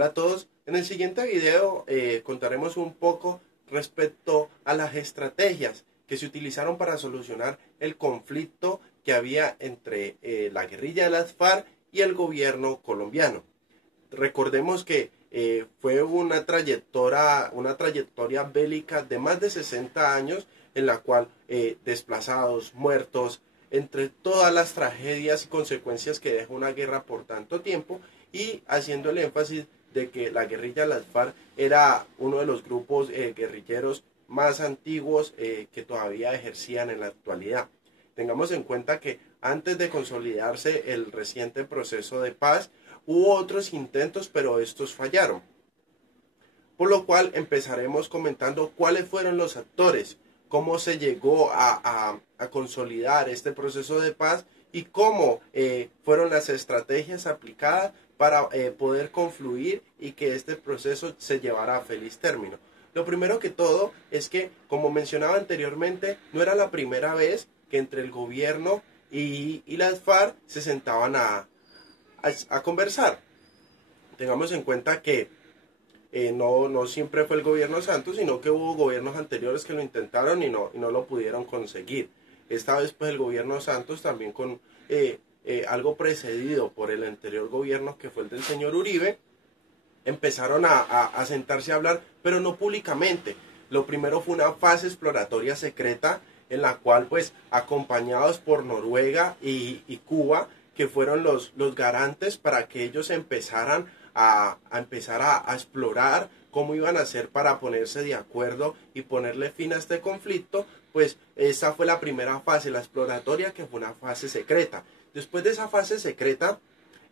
Hola a todos, en el siguiente video contaremos un poco respecto a las estrategias que se utilizaron para solucionar el conflicto que había entre la guerrilla de las FARC y el gobierno colombiano. Recordemos que fue una trayectoria bélica de más de 60 años en la cual desplazados, muertos, entre todas las tragedias y consecuencias que deja una guerra por tanto tiempo, y haciendo el énfasis de que la guerrilla de las FARC era uno de los grupos guerrilleros más antiguos que todavía ejercían en la actualidad. Tengamos en cuenta que antes de consolidarse el reciente proceso de paz, hubo otros intentos, pero estos fallaron. Por lo cual empezaremos comentando cuáles fueron los actores, cómo se llegó a consolidar este proceso de paz y cómo fueron las estrategias aplicadas para poder confluir y que este proceso se llevara a feliz término. Lo primero que todo es que, como mencionaba anteriormente, no era la primera vez que entre el gobierno y las FARC se sentaban a conversar. Tengamos en cuenta que no siempre fue el gobierno Santos, sino que hubo gobiernos anteriores que lo intentaron y no lo pudieron conseguir. Esta vez pues el gobierno Santos, también con algo precedido por el anterior gobierno que fue el del señor Uribe, empezaron a sentarse a hablar, pero no públicamente. Lo primero fue una fase exploratoria secreta en la cual pues acompañados por Noruega y Cuba, que fueron los garantes para que ellos empezaran a explorar cómo iban a hacer para ponerse de acuerdo y ponerle fin a este conflicto. Pues esa fue la primera fase, la exploratoria, que fue una fase secreta. Después de esa fase secreta,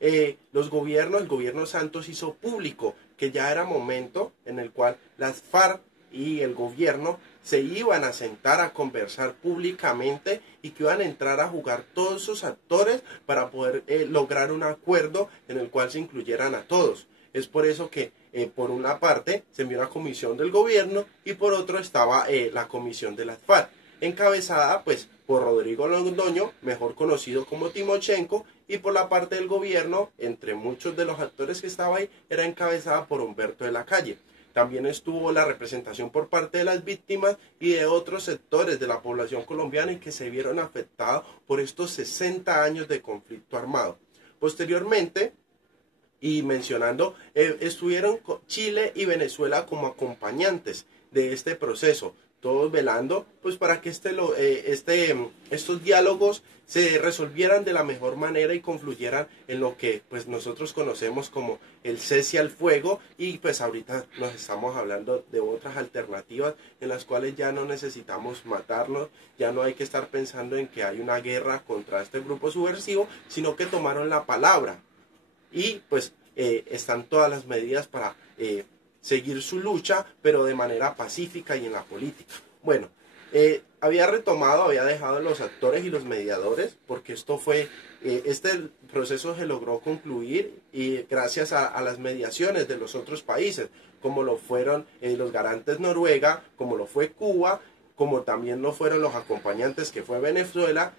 el gobierno Santos hizo público que ya era momento en el cual las FARC y el gobierno se iban a sentar a conversar públicamente y que iban a entrar a jugar todos sus actores para poder lograr un acuerdo en el cual se incluyeran a todos. Es por eso que por una parte se envió una comisión del gobierno y por otro estaba la comisión de las FARC, encabezada pues por Rodrigo Londoño, mejor conocido como Timochenko, y por la parte del gobierno, entre muchos de los actores que estaban ahí, era encabezada por Humberto de la Calle. También estuvo la representación por parte de las víctimas y de otros sectores de la población colombiana y que se vieron afectados por estos 60 años de conflicto armado. Posteriormente, y mencionando, estuvieron Chile y Venezuela como acompañantes de este proceso, todos velando pues para que estos diálogos se resolvieran de la mejor manera y confluyeran en lo que pues nosotros conocemos como el cese al fuego. Y pues ahorita nos estamos hablando de otras alternativas en las cuales ya no necesitamos matarnos, ya no hay que estar pensando en que hay una guerra contra este grupo subversivo, sino que tomaron la palabra y pues están todas las medidas para seguir su lucha, pero de manera pacífica y en la política. Bueno, había dejado los actores y los mediadores, porque este proceso se logró concluir y gracias a las mediaciones de los otros países, como lo fueron los garantes Noruega, como lo fue Cuba, como también lo fueron los acompañantes que fue Venezuela,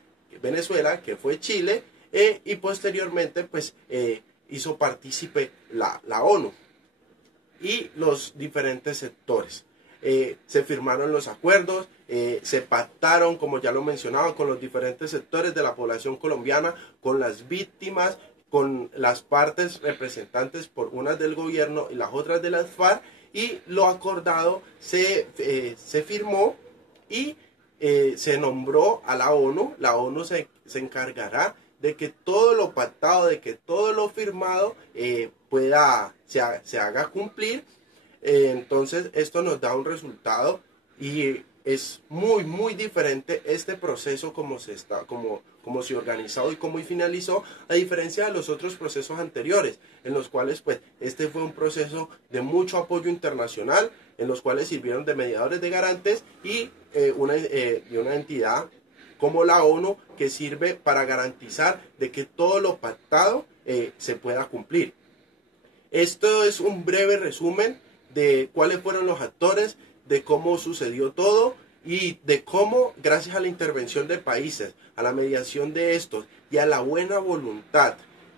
que fue Chile, y posteriormente pues hizo partícipe la ONU y los diferentes sectores. Se firmaron los acuerdos, se pactaron, como ya lo mencionaba, con los diferentes sectores de la población colombiana, con las víctimas, con las partes representantes, por unas del gobierno y las otras de las FARC, y lo acordado se firmó y se nombró a la ONU. La ONU se encargará de que todo lo pactado, de que todo lo firmado se haga cumplir. Entonces esto nos da un resultado y es muy diferente este proceso como se organizó y cómo finalizó, a diferencia de los otros procesos anteriores, en los cuales pues este fue un proceso de mucho apoyo internacional, en los cuales sirvieron de mediadores, de garantes y una entidad como la ONU, que sirve para garantizar de que todo lo pactado se pueda cumplir. Esto es un breve resumen de cuáles fueron los actores, de cómo sucedió todo y de cómo, gracias a la intervención de países, a la mediación de estos y a la buena voluntad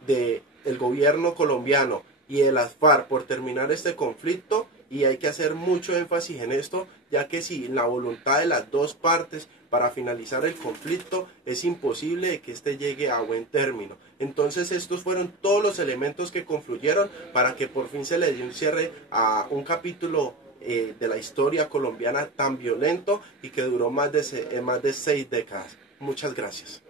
del gobierno colombiano y de las FARC por terminar este conflicto, y hay que hacer mucho énfasis en esto, ya que sin la voluntad de las dos partes para finalizar el conflicto es imposible de que este llegue a buen término. Entonces estos fueron todos los elementos que confluyeron para que por fin se le dio un cierre a un capítulo de la historia colombiana tan violento y que duró más de 6 décadas. Muchas gracias.